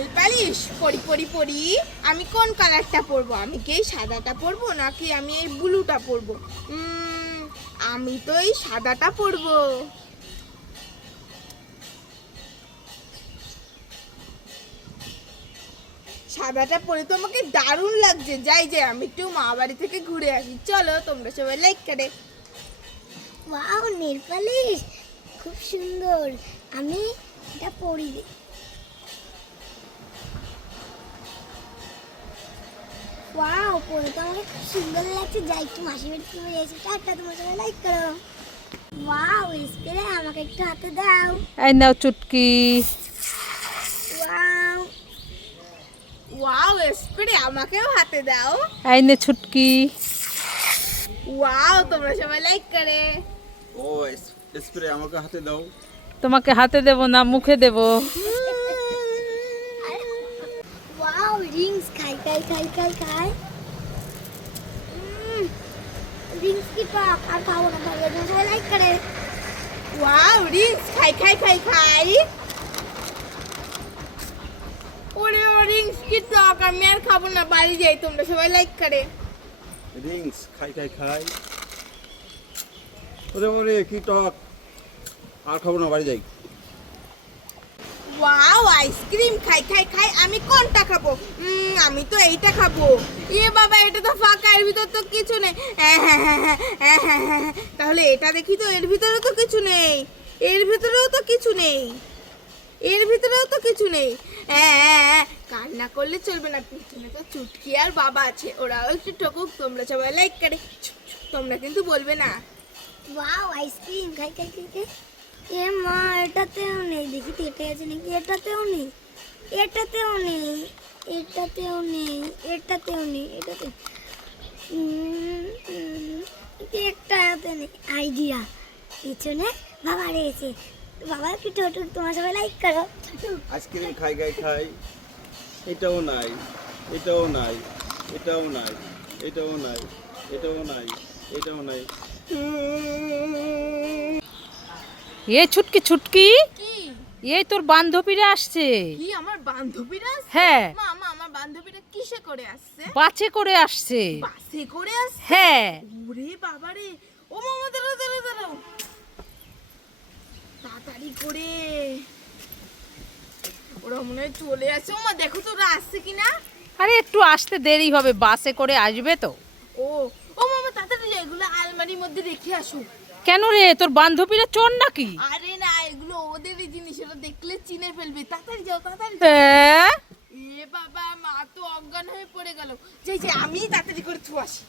Nail polish পরি পরি পরি। আমি কোন কালারটা পরবো? আমি কি এই সাদাটা পরবো নাকি আমি এই ব্লুটা পরবো? আমি তো এই সাদাটা পরবো। সাদাটা পরে তো আমাকে দারুণ লাগছে। যাই যাই আমি একটু মা বাড়ি থেকে ঘুরে আসি। চলো তোমরা সবাই লাইক করে। ওয়াও, নেল পালিশ খুব সুন্দর। আমি এটা পরি। ওয়াও, পরে তো আমাকে খুব সুন্দর লাগছে। যাই একটু মাসি বাড়ি থেকে এসে টাটা, তোমার সবাই লাইক করো। ওয়াও, স্প্রে আমাকে একটু হাতে দাও। এই নাও চুটকি। ওয়াও ওয়াও, স্প্রে আমাকেও হাতে দাও। এই নে ছুটকি। ওয়াও, তোমরা সবাই লাইক করে। ও স্প্রে আমাকে হাতে দাও। তোমাকে হাতে দেব না, মুখে দেব। ওয়াও, রিংস খাই খাই খাই খাই খাই। রিংস কি টক, আর খাবো না, খাবো না, সবাই লাইক করে। ওয়াও, রিংস খাই খাই খাই খাই। ওরে রিংস কি টক, আমি আর খাবো না, বাড়ি যাই। তোমরা সবাই লাইক করে। রিংস খাই খাই খাই। ওরে ওরে কি টক, আর খাবো না, বাড়ি যাই। ওয়াও, আইসক্রিম খাই খাই খাই। আমি কোনটা খাবো? আমি তো এইটা খাবো। এ বাবা, এটা তো ফাঁকা, এর ভিতর তো কিছু নেই। তাহলে এটা দেখি তো, এর ভিতরে তো কিছু নেই। এর ভিতরেও তো কিছু নেই। এর ভিতরেও তো কিছু নেই। কান্না করলে চলবে না, পিছনে তো চুটকি আর বাবা আছে, ওরাও একটু ঠকুক। তোমরা সবাই লাইক করে। তোমরা কিন্তু বলবে না। ওয়াও, আইসক্রিম খাই খাই খাই খাই। এ মা, এটাতেও নেই, দেখি তো এটা আছে নাকি। এটাতেও নেই, এটাতেও নেই, এটাতেও নেই, এটাতেও নেই, এটাতে একটাতে নেই। আইডিয়া, পিছনে বাবা রয়েছে। বাবা একটু ছোট, তোমার সবাই লাইক করো। আইসক্রিম খাই খাই খাই। এটাও নাই, এটাও নাই, এটাও নাই, এটাও নাই, এটাও নাই, এটাও নাই। এ ছুটকি ছুটকি, কি? এই তোর বান্ধবীরা আসছে। কি আমার বান্ধবীরা আসছে? হ্যাঁ। মা আমার বান্ধবীরা কিসে করে আসছে? বাসে করে আসছে। বাসে করে আসছে? হ্যাঁ। ওরে বাবারে। ও মামা, দাঁড়াও দাঁড়াও দাঁড়াও, তাড়াতাড়ি করে। ওরা মনে হয় চলে আসছে। ও মা, দেখো তো ওরা আসছে কিনা। আরে একটু আসতে দেরি হবে, বাসে করে আসবে তো। ও ও মামা, তাড়াতাড়ি যাও, এগুলো আলমারির মধ্যে রেখে আসো। কেন রে, তোর বান্ধবীরা চোর নাকি? আরে না, এগুলো ওদেরই জিনিস, ওরা দেখলে চিনে ফেলবে। তাড়াতাড়ি যাও, তাড়াতাড়ি যাও। হ্যাঁ। এ বাবা, মা তো অজ্ঞান হয়ে পড়ে গেল। যে আমি তাড়াতাড়ি করে থু আসি।